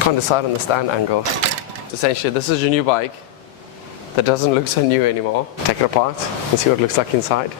Can't decide on the stand angle. Essentially, this is your new bike that doesn't look so new anymore. Take it apart and see what it looks like inside.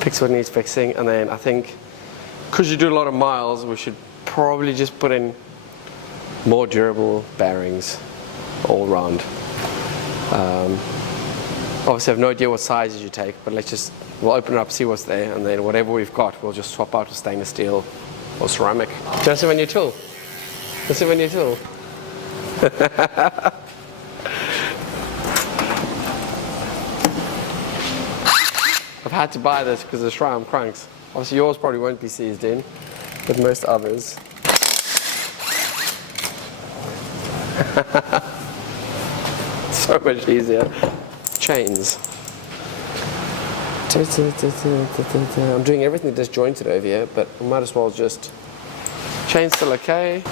Fix what needs fixing, and then I think because you do a lot of miles, we should probably just put in more durable bearings all round. Obviously I have no idea what sizes you take, but we'll open it up, see what's there, and then whatever we've got, we'll just swap out with stainless steel or ceramic. Just have a new tool. Let's have a new tool. I've had to buy this because of the SRAM cranks. Obviously yours probably won't be seized in, but most others. So much easier. Chains. I'm doing everything disjointed over here, but I might as well just... Chain's still okay.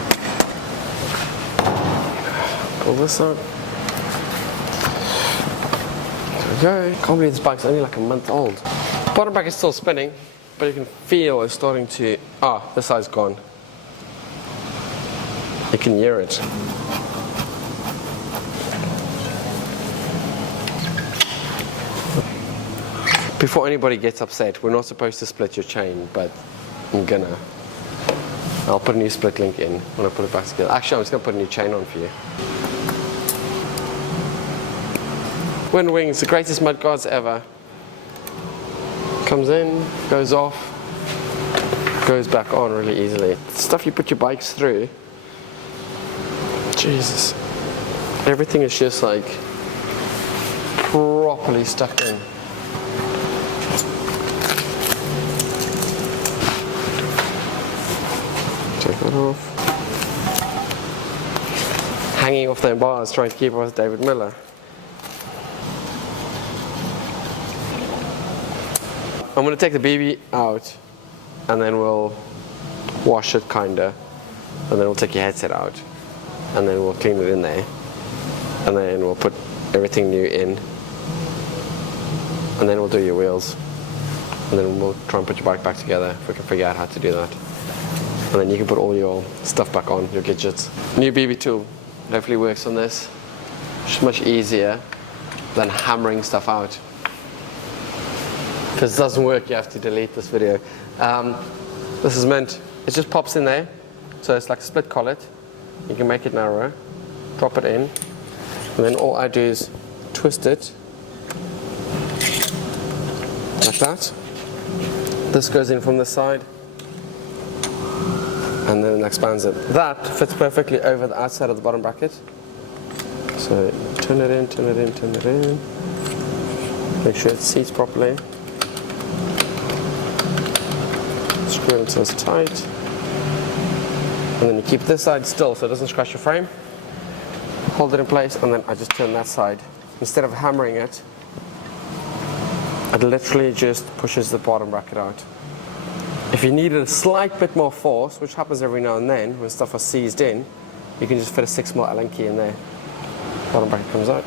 Pull this up. There we go. Can't believe this bike's only like a month old. Bottom bracket is still spinning, but you can feel it's starting to... this side's gone. You can hear it. Before anybody gets upset, we're not supposed to split your chain, but I'm gonna. I'll put a new split link in when I put it back together. Actually, I'm just gonna put a new chain on for you. Wind wings, the greatest mud guards ever. Comes in, goes off, goes back on really easily. Stuff you put your bikes through. Jesus. Everything is just like properly stuck in. Take that off. Hanging off them bars, trying to keep up with David Miller. I'm going to take the BB out, and then we'll wash it kinda, and then we'll take your headset out, and then we'll clean it in there, and then we'll put everything new in, and then we'll do your wheels, and then we'll try and put your bike back together if we can figure out how to do that. And then you can put all your stuff back on, your gadgets. New BB tool, hopefully works on this. It's much easier than hammering stuff out. Because it doesn't work, you have to delete this video. This is meant, it just pops in there. So it's like a split collet. You can make it narrower, drop it in, and then all I do is twist it like that. This goes in from this side, and then it expands it. That fits perfectly over the outside of the bottom bracket. So turn it in, turn it in, turn it in. Make sure it seats properly. Screw it until it's tight. And then you keep this side still so it doesn't scratch your frame. Hold it in place, and then I just turn that side. Instead of hammering it, it literally just pushes the bottom bracket out. If you needed a slight bit more force, which happens every now and then when stuff is seized in, you can just fit a 6mm Allen key in there. Bottom bracket comes out.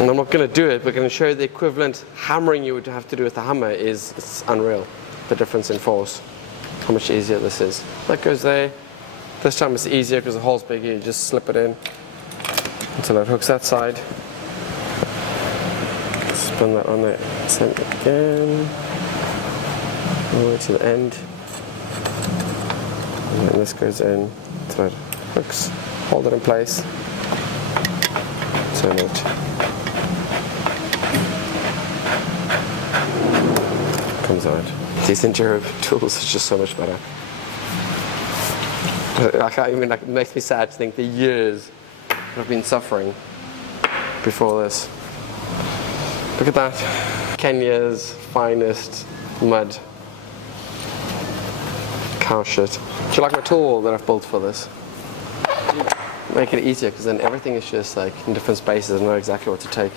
And I'm not going to do it, but I'm going to show you the equivalent hammering you would have to do with the hammer it's unreal. The difference in force. How much easier this is. That goes there. This time it's easier because the hole's bigger. You just slip it in until it hooks that side. Spin that on there. Send it again. All the way to the end. And then this goes in until it hooks. Hold it in place. Turn it. Comes out. These interior tools are just so much better. It makes me sad to think the years I've been suffering before this. Look at that. Kenya's finest mud. Cow shit. Do you like my tool that I've built for this? Make it easier, because then everything is just like in different spaces. I know exactly what to take.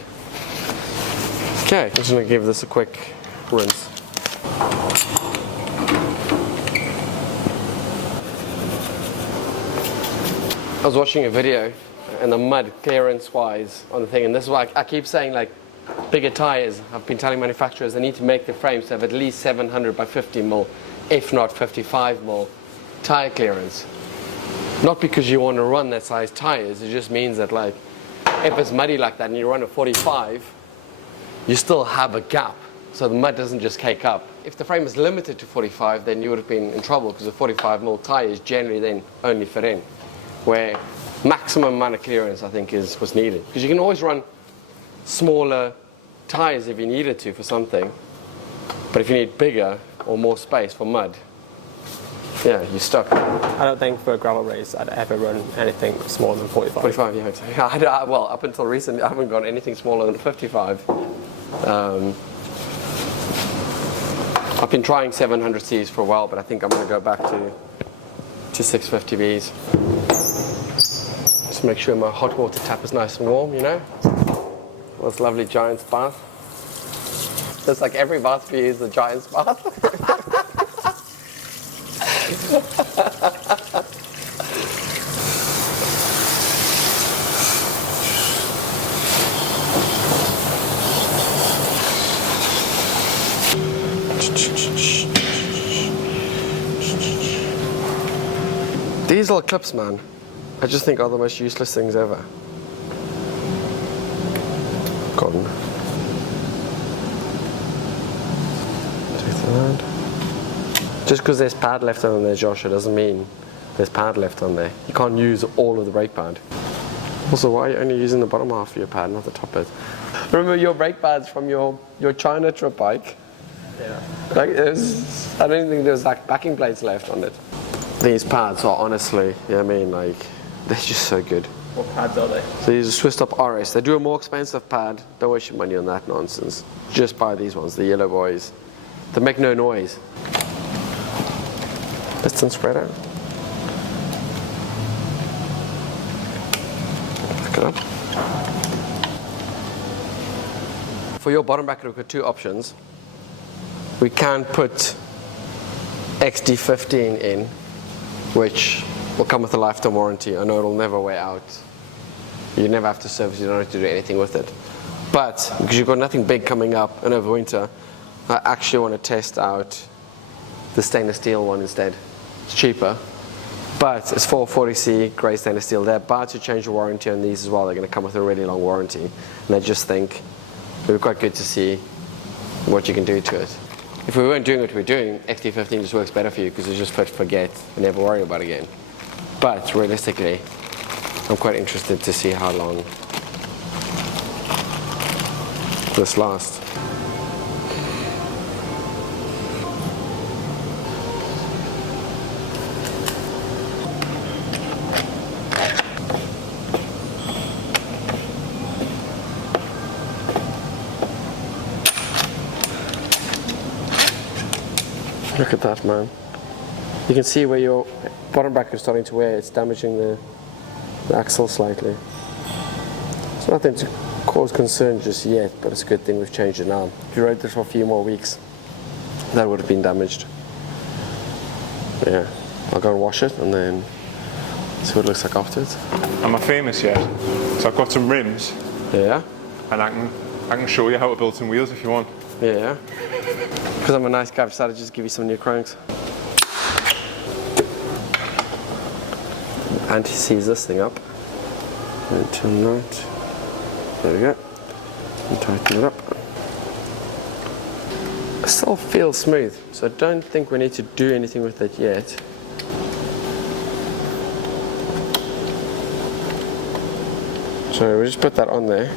Okay, I'm just going to give this a quick rinse. I was watching a video and the mud clearance wise on the thing, and this is why I keep saying, like, bigger tires, I've been telling manufacturers they need to make the frames to have at least 700 by 50mm, if not 55mm tire clearance. Not because you want to run that size tires, it just means that like if it's muddy like that and you run a 45, you still have a gap, so the mud doesn't just cake up. If the frame is limited to 45, then you would have been in trouble because the 45mm tires generally then only fit in, where maximum amount of clearance I think is what's needed. Because you can always run smaller tires if you needed to for something, but if you need bigger or more space for mud, yeah, you're stuck. I don't think for a gravel race I'd ever run anything smaller than 45. 45, yeah. Well, up until recently, I haven't got anything smaller than 55. I've been trying 700Cs for a while, but I think I'm going to go back to 650Bs. Just make sure my hot water tap is nice and warm, you know. This lovely Giant's bath. It's like every bath for you is the Giant's bath. These little clips, man, I just think are the most useless things ever. Gone. Take that. Just because there's pad left on there, Joshua, doesn't mean there's pad left on there. You can't use all of the brake pad. Also, why are you only using the bottom half of your pad, not the top bit? Remember your brake pads from your China trip bike? Yeah. Like, I don't think there's like backing plates left on it. These pads are honestly, I mean, like, they're just so good. What pads are they? So these are Swiss Top RS. They do a more expensive pad. Don't waste your money on that nonsense. Just buy these ones, the yellow boys. They make no noise. Piston spreader. Pick it up. For your bottom bracket, we've got two options. We can put XD15 in, which will come with a lifetime warranty. I know it'll never wear out. You never have to service, you don't have to do anything with it. But because you've got nothing big coming up and over winter, I actually want to test out the stainless steel one instead. It's cheaper, but it's 440C grey stainless steel. They're about to change the warranty on these as well. They're going to come with a really long warranty. And I just think it would be quite good to see what you can do to it. If we weren't doing what we're doing, XT15 just works better for you because it's just fit, forget, and never worry about it again. But realistically, I'm quite interested to see how long this lasts. Look at that, man. You can see where your bottom bracket is starting to wear. It's damaging the axle slightly. It's nothing to cause concern just yet, but it's a good thing we've changed it now. If you rode this for a few more weeks, that would have been damaged. Yeah, I'll go and wash it and then see what it looks like afterwards. Am I famous yet? So I've got some rims. Yeah. And I can show you how to build some wheels if you want. Yeah. Because I'm a nice guy, I've decided to just give you some new cranks. Anti-seize this thing up. And turn that. There we go. And tighten it up. It still feels smooth, so I don't think we need to do anything with it yet. So we just put that on there,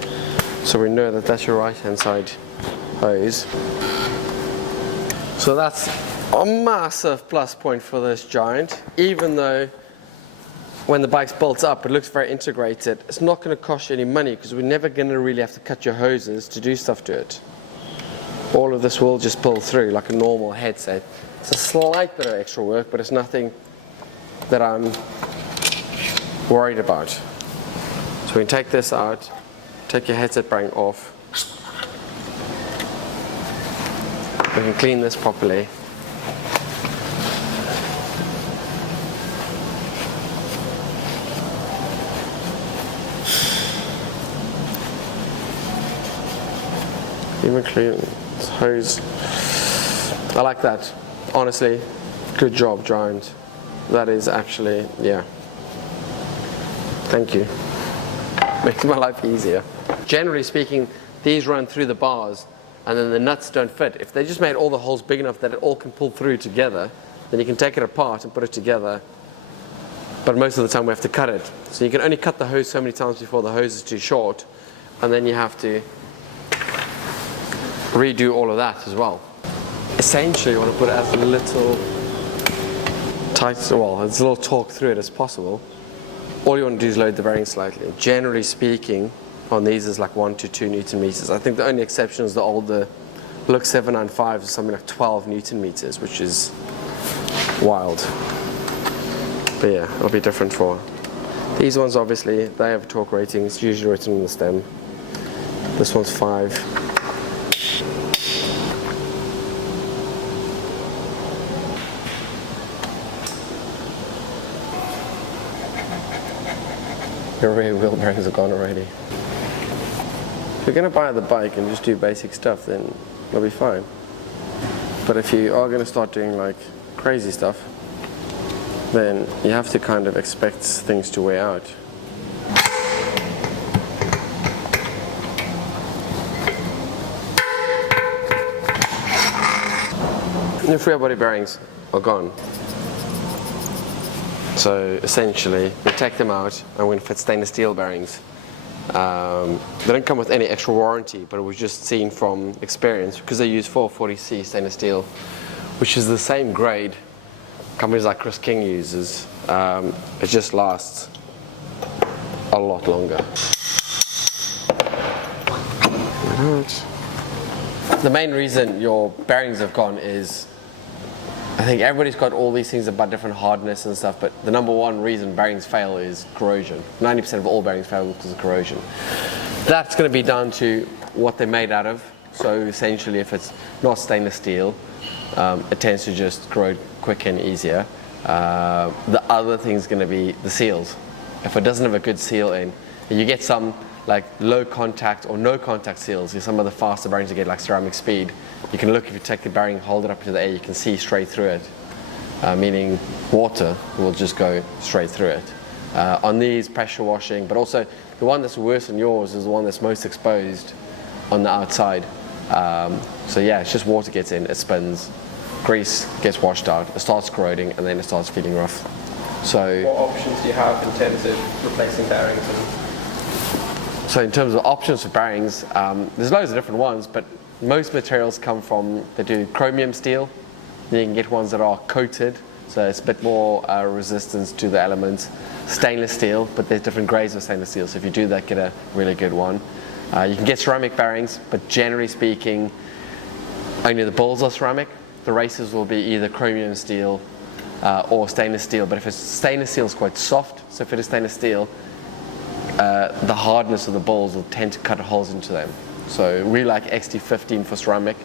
so we know that that's your right-hand side hose. So that's a massive plus point for this Giant, even though when the bike's built up, it looks very integrated. It's not going to cost you any money because we're never going to really have to cut your hoses to do stuff to it. All of this will just pull through like a normal headset. It's a slight bit of extra work, but it's nothing that I'm worried about. So we can take this out, take your headset bearing off. We can clean this properly. Even clean this hose. I like that. Honestly, good job, Giant. That is actually, yeah, Thank you. Makes my life easier. Generally speaking, these run through the bars and then the nuts don't fit. If they just made all the holes big enough that it all can pull through together, then you can take it apart and put it together. But most of the time we have to cut it. So you can only cut the hose so many times before the hose is too short, and then you have to redo all of that as well. Essentially you want to put as little tight, well, as little torque through it as possible. All you want to do is load the bearing slightly. Generally speaking, on these is like 1 to 2 Newton meters. I think the only exception is the older Look 795 is something like 12 Newton meters, which is wild. But yeah, it'll be different for these ones. Obviously, they have a torque rating. It's usually written on the stem. This one's 5. Your rear wheel bearings are gone already. If you're going to buy the bike and just do basic stuff, then you'll be fine. But if you are going to start doing like crazy stuff, then you have to kind of expect things to wear out. Your rear body bearings are gone. So essentially, we take them out and we're going to fit stainless steel bearings. They don't come with any extra warranty, but it was just seen from experience because they use 440C stainless steel, which is the same grade companies like Chris King uses. It just lasts a lot longer. The main reason your bearings have gone is, I think everybody's got all these things about different hardness and stuff, but the number one reason bearings fail is corrosion. 90% of all bearings fail because of corrosion. That's going to be down to what they're made out of. So essentially, if it's not stainless steel, it tends to just corrode quicker and easier. The other thing is going to be the seals. If it doesn't have a good seal in, you get some like low contact or no contact seals. Some of the faster bearings you get, like ceramic speed, you can look, if you take the bearing, hold it up into the air, you can see straight through it, meaning water will just go straight through it. On these, pressure washing, but also the one that's worse than yours is the one that's most exposed on the outside. So yeah, it's just water gets in, it spins, grease gets washed out, it starts corroding, and then it starts feeling rough. So what options do you have in terms of replacing bearings? So in terms of options for bearings, there's loads of different ones, but most materials come from, they do chromium steel. Then you can get ones that are coated, so it's a bit more resistance to the elements. Stainless steel, but there's different grades of stainless steel, so if you do that, get a really good one. You can get ceramic bearings, but generally speaking, only the balls are ceramic. The racers will be either chromium steel or stainless steel, but if it's stainless steel, it's quite soft, so if it is stainless steel, the hardness of the balls will tend to cut holes into them. So we like XT15 for ceramic,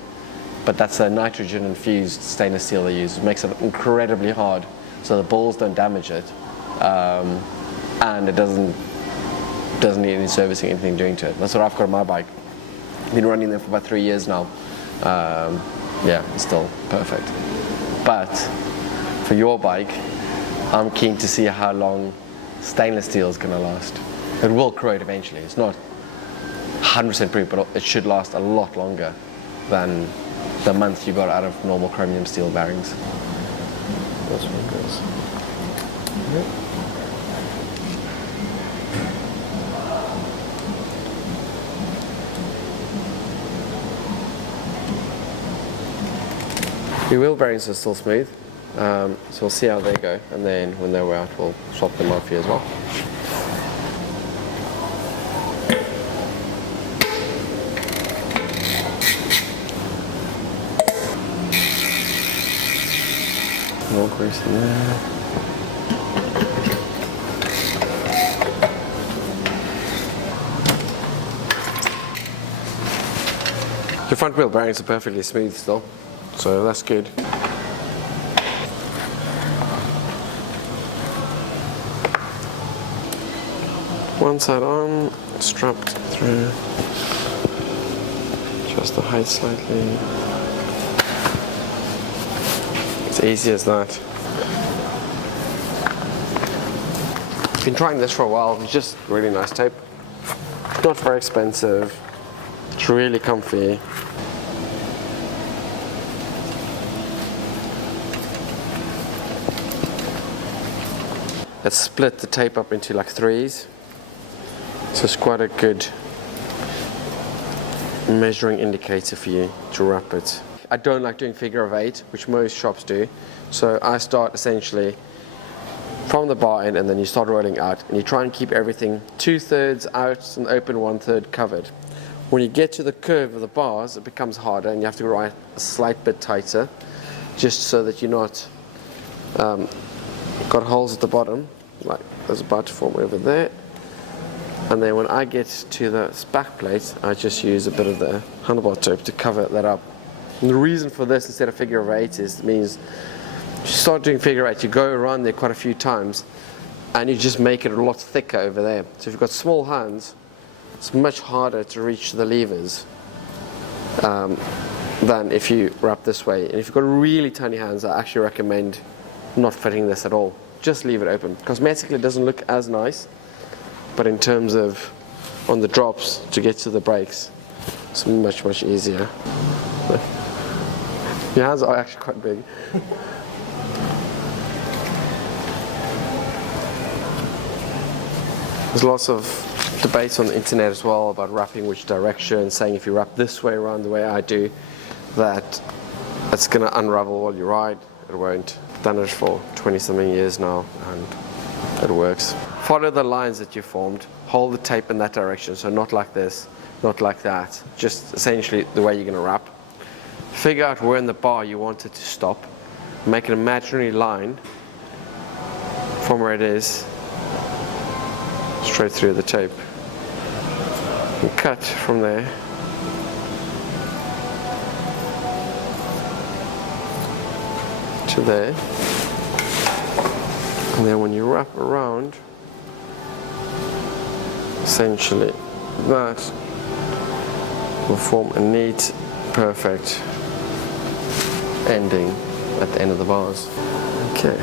but that's a nitrogen infused stainless steel they use. It makes it incredibly hard, so the balls don't damage it, and it doesn't need any servicing, anything doing to it. That's what I've got on my bike. Been running them for about 3 years now. Yeah, it's still perfect. But for your bike, I'm keen to see how long stainless steel is going to last. It will corrode eventually. It's not 100% proof, but it should last a lot longer than the month you got out of normal chromium steel bearings. This one goes. Your wheel bearings are still smooth, so we'll see how they go, and then when they're out, we'll swap them out for you as well. More grease in there. Your front wheel bearings are perfectly smooth still, so that's good. One side on, strapped through. Adjust the height slightly. It's easy as that. Been trying this for a while. It's just really nice tape. Not very expensive. It's really comfy. Let's split the tape up into like threes. So it's quite a good measuring indicator for you to wrap it. I don't like doing figure of eight, which most shops do. So I start essentially from the bar end, and then you start rolling out, and you try and keep everything 2/3 out and open, 1/3 covered. When you get to the curve of the bars, it becomes harder, and you have to write a slight bit tighter, just so that you're not got holes at the bottom, like there's about to form over there. And then when I get to the back plate, I just use a bit of the handlebar tape to cover that up. And the reason for this instead of figure of eight is it means you start doing figure eight, you go around there quite a few times, and you just make it a lot thicker over there. So if you've got small hands, it's much harder to reach the levers than if you wrap this way. And if you've got really tiny hands, I actually recommend not fitting this at all. Just leave it open. Cosmetically, it doesn't look as nice, but in terms of on the drops to get to the brakes, it's much, much easier. Your hands are actually quite big. There's lots of debates on the internet as well about wrapping which direction, saying if you wrap this way around the way I do, that it's going to unravel while you ride. It won't. I've done it for 20-something years now, and it works. Follow the lines that you formed. Hold the tape in that direction, so not like this, not like that. Just essentially the way you're going to wrap. Figure out where in the bar you want it to stop. Make an imaginary line from where it is straight through the tape. And cut from there. To there. And then when you wrap around, essentially that will form a neat, perfect ending at the end of the bars. Okay.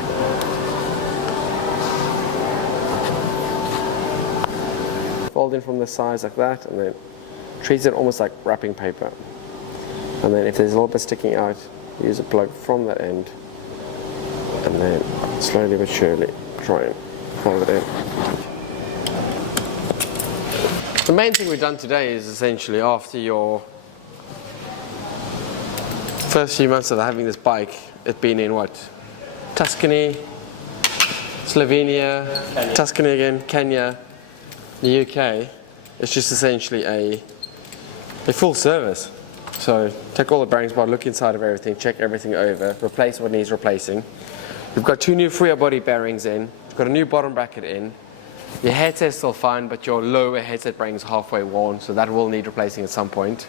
Fold in from the sides like that, and then treat it almost like wrapping paper. And then if there's a little bit sticking out, use a plug from that end, and then slowly but surely try and fold it in. The main thing we've done today is essentially after your first few months of having this bike, it's been in what? Tuscany, Slovenia, Kenya. Tuscany again, Kenya, the UK. It's just essentially a full service. So take all the bearings apart, look inside of everything, check everything over, replace what needs replacing. We've got 2 new Freer body bearings in, we've got a new bottom bracket in. Your headset's still fine, but your lower headset bearing is halfway worn, so that will need replacing at some point.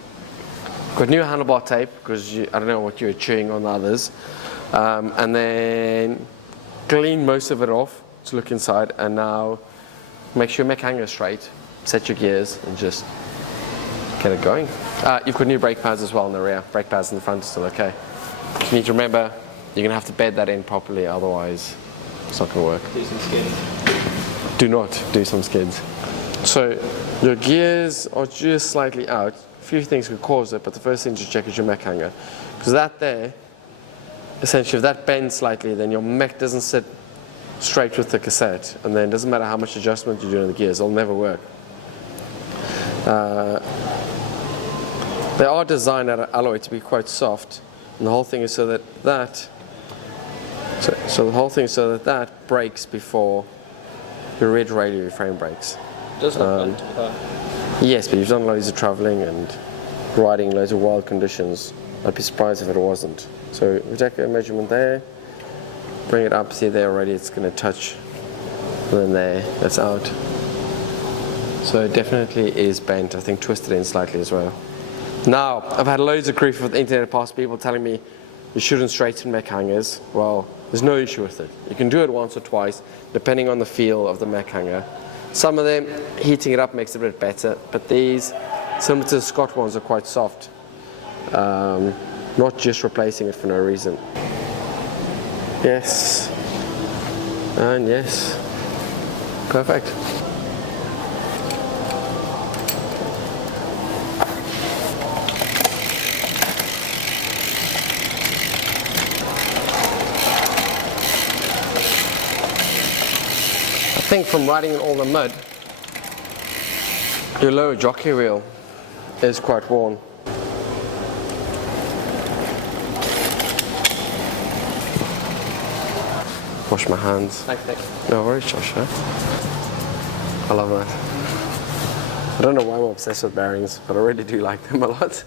Got new handlebar tape, because I don't know what you're chewing on the others. And then clean most of it off to look inside, and now make sure your mech hanger is straight, set your gears, and just get it going. You've got new brake pads as well in the rear. Brake pads in the front are still okay. You need to remember, you're going to have to bed that in properly, otherwise it's not going to work. Do some skids. Do not do some skids. So your gears are just slightly out. A few things could cause it, but the first thing to check is your mech hanger. Because that there, essentially if that bends slightly, then your mech doesn't sit straight with the cassette, and then it doesn't matter how much adjustment you do in the gears, it'll never work. They are designed out of alloy to be quite soft, and the whole thing is so that that breaks before your rear derailleur, your frame breaks. Doesn't it? Yes, but you've done loads of travelling and riding loads of wild conditions. I'd be surprised if it wasn't. So we take a measurement there, bring it up, see there already it's going to touch, and then there, that's out. So it definitely is bent, I think twisted in slightly as well. Now, I've had loads of grief with the internet past people telling me you shouldn't straighten mech hangers. Well, there's no issue with it. You can do it once or twice, depending on the feel of the mech hanger. Some of them, heating it up makes it a bit better, but these, similar to the Scott ones, are quite soft. Not just replacing it for no reason. Yes. And yes. Perfect. I think from riding in all the mud, your lower jockey wheel is quite worn. Wash my hands. Thanks, Nick. No worries, Josh. Huh? I love that. I don't know why I'm obsessed with bearings, but I really do like them a lot.